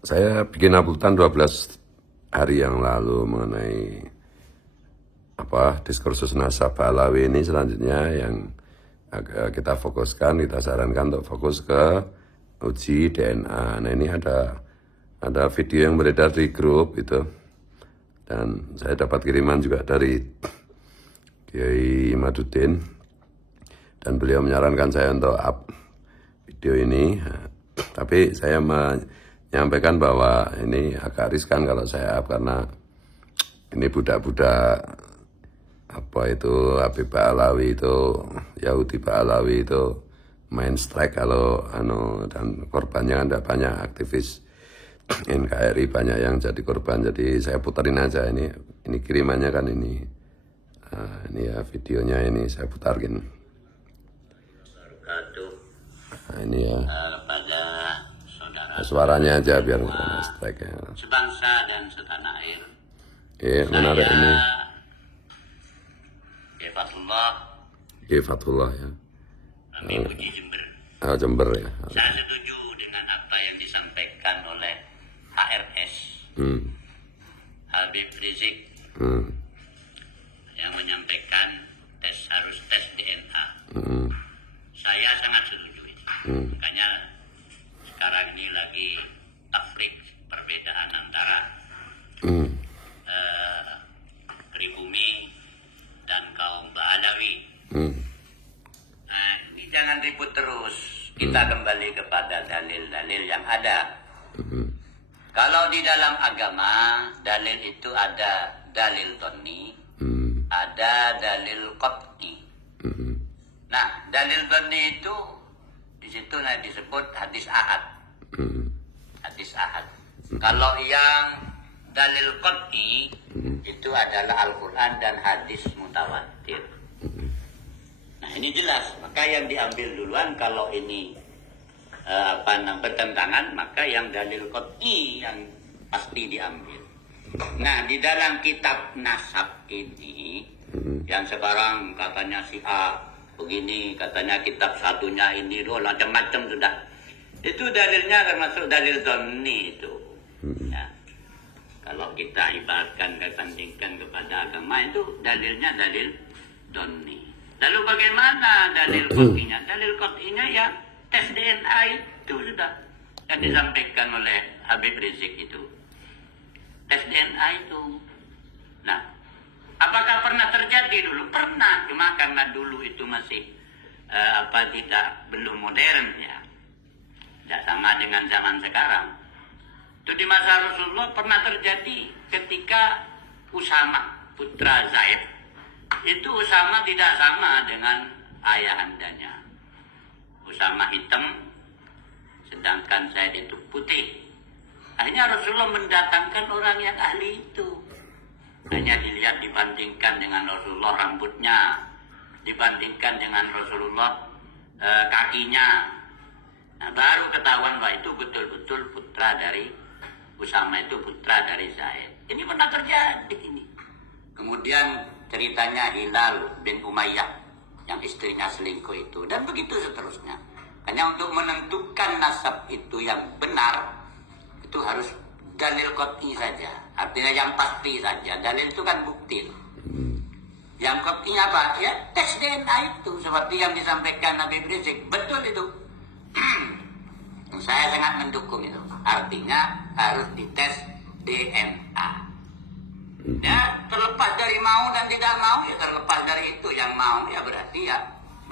Saya bikin uploadan 12 hari yang lalu mengenai diskursus nasab Pahlawi ini. Selanjutnya yang kita fokuskan, kita sarankan untuk fokus ke uji DNA. Nah, ini ada video yang beredar di grup itu, dan saya dapat kiriman juga dari Kiai Madudin, dan beliau menyarankan saya untuk up video ini. Tapi saya menyampaikan bahwa ini agak riskan kalau saya up, karena ini budak-budak Habib Pahlawi itu, Yahudi Pahlawi itu main strike kalau dan korbannya ada banyak aktivis NKRI, banyak yang jadi korban. Jadi saya puterin aja ini kirimannya kan ini ya videonya, ini saya putarkin. Nah, ini ya. Kepada saudara suaranya aja biar strike ya. Sebangsa dan setanah air. Oke, menarik ini. Fatullah ya. Puji Jember. Jember ya. Saya setuju dengan apa yang disampaikan oleh HRS, Habib Rizik, yang menyampaikan harus tes DNA. Saya sangat setuju itu. Makanya sekarang ini lagi tafrik perbedaan antara pribumi dan kaum Ba'alawi. Ini jangan ribut terus. Kita kembali kepada dalil-dalil yang ada. Kalau di dalam agama, dalil itu ada dalil dhanni, ada dalil qat'i. Nah, dalil dhanni itu di situ disebut hadis ahad. Hadis ahad. Kalau yang dalil qat'i itu adalah Al-Quran dan hadis mutawatir. Nah, ini jelas. Maka yang diambil duluan kalau ini bertentangan, maka yang dalil qat'i yang pasti diambil. Nah, di dalam kitab nasab ini yang sekarang katanya si A begini, katanya kitab satunya ini macam-macam sudah. Itu dalilnya termasuk dalil dhanni itu. Ya. Kalau kita ibaratkan, bandingkan kepada agama, itu dalilnya dalil dhanni. Lalu bagaimana dalil qat'inya? Dalil qat'inya ya tes DNA itu sudah yang disampaikan oleh Habib Rizik itu. Tes DNA itu. Nah, apakah pernah terjadi dulu? Pernah, cuma karena dulu itu masih belum modern ya. Tidak sama dengan zaman sekarang. Itu di masa Rasulullah pernah terjadi ketika Usama putra Zaid. Itu Usama tidak sama dengan ayahandanya. Usama hitam, sedangkan Zaid itu putih. Akhirnya Rasulullah mendatangkan orang yang ahli itu. Hanya dilihat, dibandingkan dengan Rasulullah rambutnya, dibandingkan dengan Rasulullah kakinya. Nah, baru ketahuan bahwa itu betul-betul putra dari Usama, itu putra dari Zaid. Ini pernah terjadi ini. Kemudian ceritanya Hilal bin Umayyah yang istrinya selingkuh itu, dan begitu seterusnya. Hanya untuk menentukan nasab itu yang benar, itu harus dalil qat'i saja, artinya yang pasti saja. Dalil itu kan bukti. Yang qat'inya apa? Ya tes DNA itu, seperti yang disampaikan Nabi Rizik. Betul itu. Saya sangat mendukung itu. Artinya harus dites DNA. Ya, terlepas dari mau dan tidak mau, ya terlepas dari itu. Yang mau ya berarti ya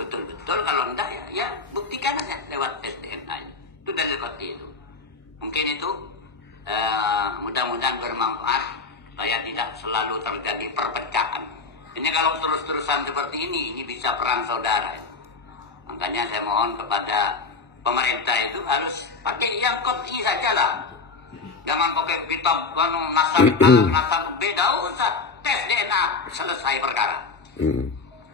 betul-betul, kalau enggak ya buktikan saja lewat tes DNA. Itu dari seperti itu. Mungkin itu mudah-mudahan bermanfaat supaya tidak selalu terjadi perpecahan. Ini kalau terus-terusan seperti ini bisa perang saudara. Makanya saya mohon kepada pemerintah itu harus pakai yang qat'i saja lah. Jangan pakai kitab nasab beda, usah tes DNA, selesai perkara.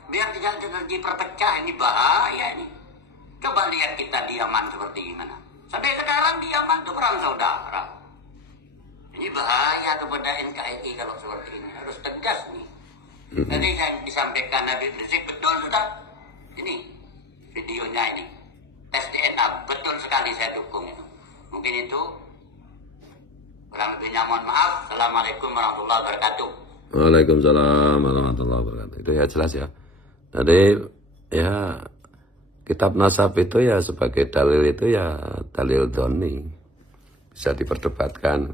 Biar tidak terjadi perpecahan, ini bahaya ini. Coba lihat kita di Yaman seperti gimana. Sampai sekarang di Yaman itu perang saudara. Ini bahaya kepada NKRI kalau seperti ini, harus tegas nih. Tadi yang disampaikan Habib Rizik betul sudah. Ini videonya ini, tes DNA betul sekali, saya dukung itu. Mungkin itu Kurang lebihnya mohon maaf. Assalamualaikum warahmatullahi wabarakatuh. Waalaikumsalam warahmatullahi wabarakatuh. Itu ya jelas ya. Jadi ya kitab nasab itu ya sebagai dalil itu ya dalil doni. Bisa diperdebatkan,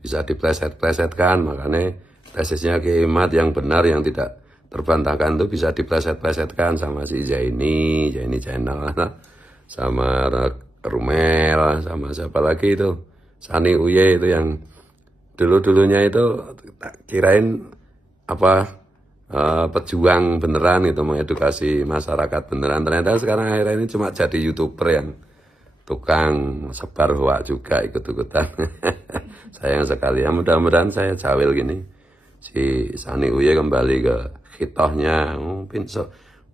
bisa dipleset-plesetkan. Makanya tesisnya Kiai Imad yang benar yang tidak terbantahkan itu bisa dipleset-plesetkan sama si Zaini channel, sama Rumel, sama siapa lagi itu, Sani Uye itu yang dulu-dulunya itu kirain apa pejuang beneran itu mengedukasi masyarakat beneran. Ternyata sekarang akhirnya ini cuma jadi YouTuber yang tukang sebar hoak juga ikut-ikutan. Sayang sekali ya, mudah-mudahan saya jawil gini si Sani Uye kembali ke khitohnya.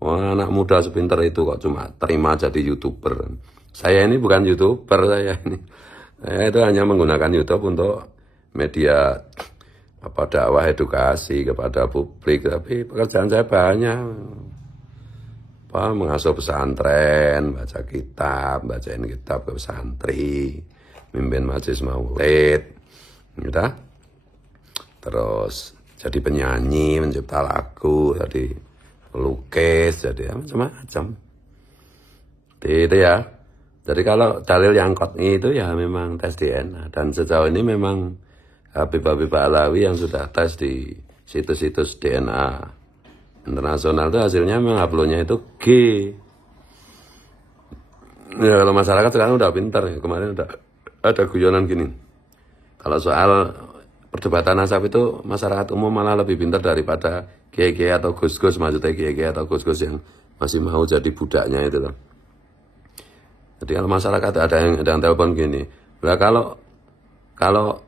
Anak muda sepinter itu kok cuma terima jadi YouTuber. Saya ini bukan YouTuber, saya itu hanya menggunakan YouTube untuk media dakwah edukasi kepada publik, tapi pekerjaan saya banyak, mengasuh pesantren, baca kitab, bacain kitab ke santri, mimpin majelis maulid, gitu. Terus jadi penyanyi, mencipta lagu, jadi pelukis, jadi macam-macam. Itu ya. Jadi kalau dalil yang qat'i itu ya memang tes DNA, dan sejauh ini memang Habib Alawi yang sudah tes di situs-situs DNA internasional itu hasilnya memang haplonnya itu G. Ya kalau masyarakat sekarang udah pintar ya. Kemarin ada guyonan gini. Kalau soal perdebatan nasab itu masyarakat umum malah lebih pintar daripada kiai-kiai atau gus-gus, maksudnya kiai-kiai atau gus-gus yang masih mau jadi budaknya itu loh. Jadi kalau masyarakat ada yang telepon gini, nah kalau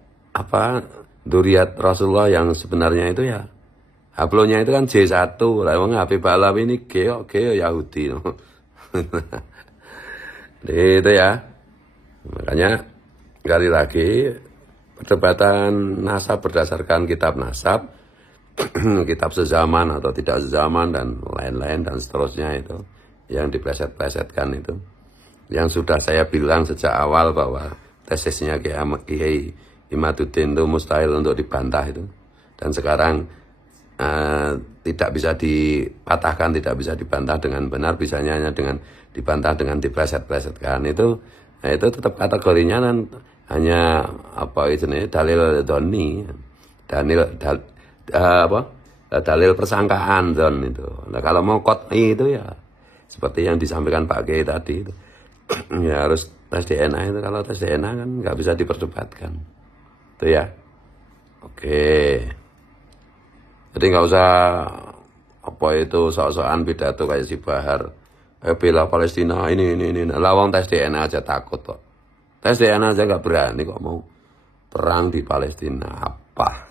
Dzurriyyat Rasulullah yang sebenarnya itu ya haplonya itu kan J1 lah, emang Habib Alawi ini geo Yahudi no. Itu ya, makanya sekali lagi perdebatan nasab berdasarkan kitab nasab, kitab sezaman atau tidak sezaman dan lain-lain dan seterusnya itu yang dipleset-plesetkan itu, yang sudah saya bilang sejak awal bahwa tesisnya Kiai Imaduddin itu mustahil untuk dibantah itu, dan sekarang tidak bisa dipatahkan, tidak bisa dibantah dengan benar, bisanya hanya dengan dibantah dengan dipleset-plesetkan itu. Nah, itu tetap kategorinya kan hanya dalil doni, dalil persangkaan don itu. Nah, kalau mau qat'i itu ya seperti yang disampaikan Pak Kiai tadi itu, ya harus tes DNA itu. Kalau tes DNA kan nggak bisa diperdebatkan itu ya. Oke, jadi nggak usah sok-sokan pidato kayak si Bahar bela Palestina ini. Lawang tes DNA aja takut kok. Tes DNA aja nggak berani kok mau perang di Palestina apa.